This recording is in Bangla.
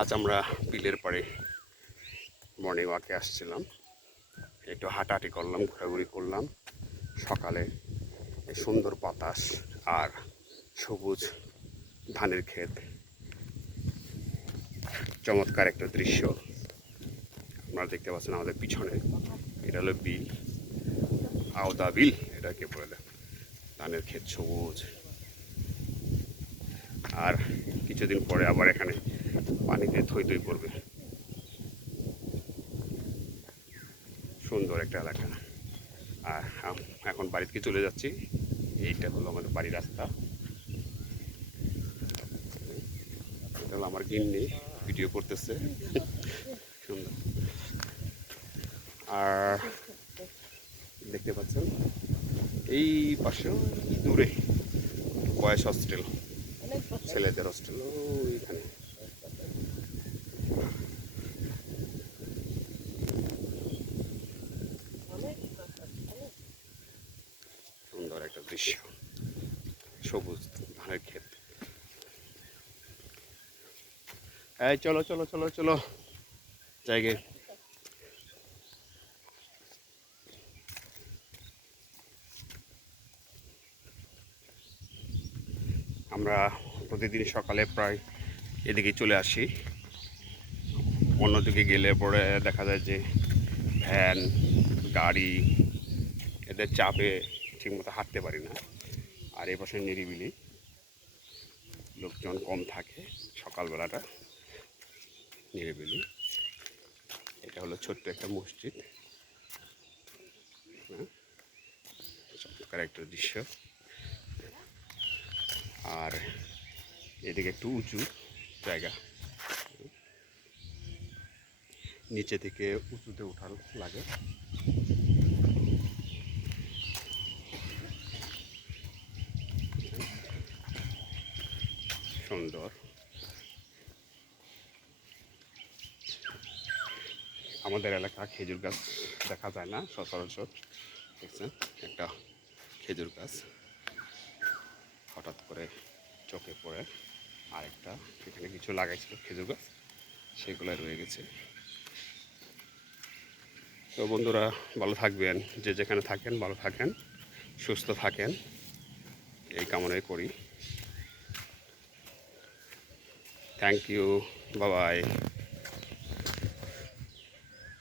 আজ আমরা বিলের পাড়ে মর্নিং ওয়াকে আসছিলাম, একটু হাঁটাহাঁটি করলাম, ঘোরাঘুরি করলাম। সকালে এই সুন্দর বাতাস আর সবুজ ধানের ক্ষেত, চমৎকার একটা দৃশ্য আপনারা দেখতে পাচ্ছেন আমাদের পিছনে। এটা হলো বিল, আওদা বিল এটাকে বলে। ধানের ক্ষেত সবুজ, আর কিছুদিন পরে আবার এখানে পানিতে থই থই করবে। সুন্দর একটা এলাকা। আর এখন বাড়িতে চলে যাচ্ছি। এইটা হলো আমাদের বাড়ির রাস্তা। এটা হলো আমার গিন্নি ভিডিও করতেছে, সুন্দর। আর দেখতে পাচ্ছেন এই পাশেও দূরে বয়েস হস্টেল, ছেলেদের হস্টেল ওইখানে। সুন্দর একটা দৃশ্য, সবুজ ধানের ক্ষেত। এই চলো চলো চলো চলো জায়গায়। আমরা প্রতিদিন সকালে প্রায় এদিকে চলে আসি। অন্যদিকে গেলে পরে দেখা যায় যে ভ্যান, গাড়ি, এদের চাপে ঠিকমতো হাঁটতে পারি না। আর এ পাশে নিরিবিলি, লোকজন কম থাকে সকালবেলাটা, নিরিবিলি। এটা হলো ছোট্ট একটা মসজিদ, চমৎকার একটা দৃশ্য। আর এদিকে একটু উঁচু জায়গা, নিচে থেকে উঁচুতে ওঠার লাগে। সুন্দর। আমাদের এলাকা খেজুর গাছ দেখা যায় না সচরাচর। দেখছেন একটা খেজুর গাছ হঠাৎ করে চোখে পড়ে। আরেকটা এখানে কিছু লাগাইছিল খেজুর গাছ, সেগুলো রয়ে গেছে। তো বন্ধুরা, ভালো থাকবেন, যে যেখানে থাকেন ভালো থাকেন, সুস্থ থাকেন, এই কামনাই করি। Thank you, bye by.